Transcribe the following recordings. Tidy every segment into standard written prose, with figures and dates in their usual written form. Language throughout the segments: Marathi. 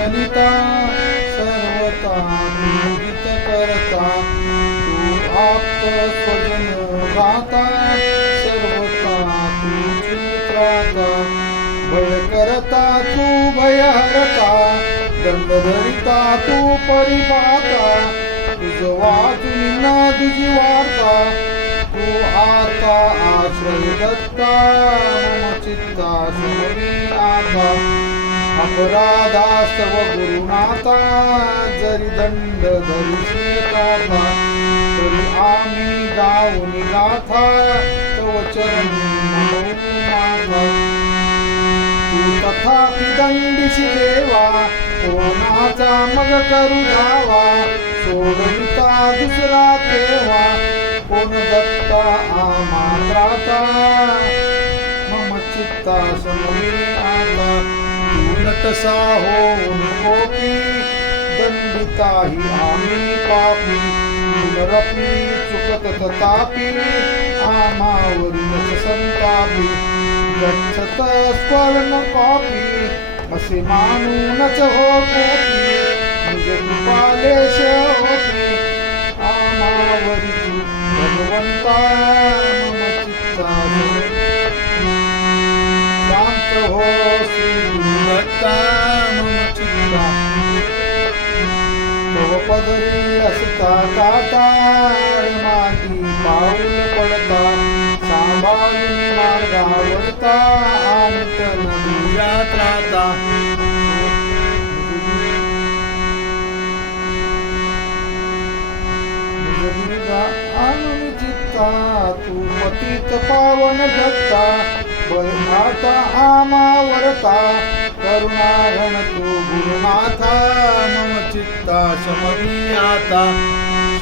जनिता सर्वता तू हित करता तू आप्त स्वजन गाता सर्वता तुझी त्राता भय करता तू भयहरता दंड धरिता तू परिपाता तुझ वाचून तुझी वार्ता तू आता आश्रय दत्ता मम चित्ता समवी आता अपराधास्तव गुरुनाथा जरी दंड धरिषे काथा तरी आम्ही गाऊन गाथा तव चरण नमो माथा तू तथापि दंडिशी देवा कोणाचा मग करू धावा सोडविता दुसरा तेव्हा कोण दत्ता आमात्राता मम चित्ता समवी आता तू नटसा होऊन कोपी दंडिता हि आम्ही पापी पुनरपी चुकत तथापि आमावरील संतापी गच्छत स्वर्ण कॉपी असे मानूनच हो कोपी निज कृपालेश होती आमावरी तू भगवंता मम चित्ता शांत हो श्री गुरुदत्ता मम चित्ता तव पदरी असता काटा माती पाऊल पडता सांभाळून मार्गावरता आमतन तुझ्या त्राता आणून चित्ता तू पतित पावन दत्ता बळनाथा आमावरता करुणाघन तू गुरुनाथा मम चित्ता समवी आता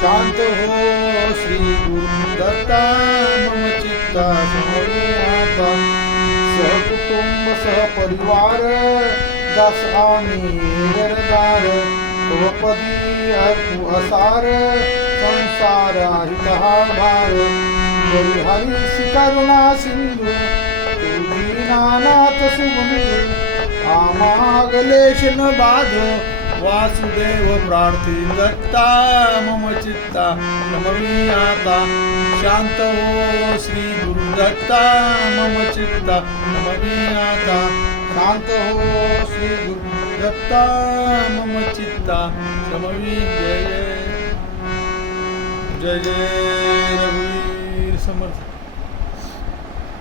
शांत हो श्री गुरुदत्ता मम चित्ता समवी आता सहकुटुंब सहपरिवार दास आम्ही घरदार तवपदी अर्पू असार संसार हितहा भार जरी हरीशी करुणा सिंधू तू दीनानाथ सुबंधू आमागलेश न बाध वासुदेव प्रार्थी दत्ता मम चित्ता समवी आता शांत हो श्री गुरुदत्ता मम चित्ता समवी आता शांत हो श्री गुरुदत्ता मम चित्ता समवी जय जय जय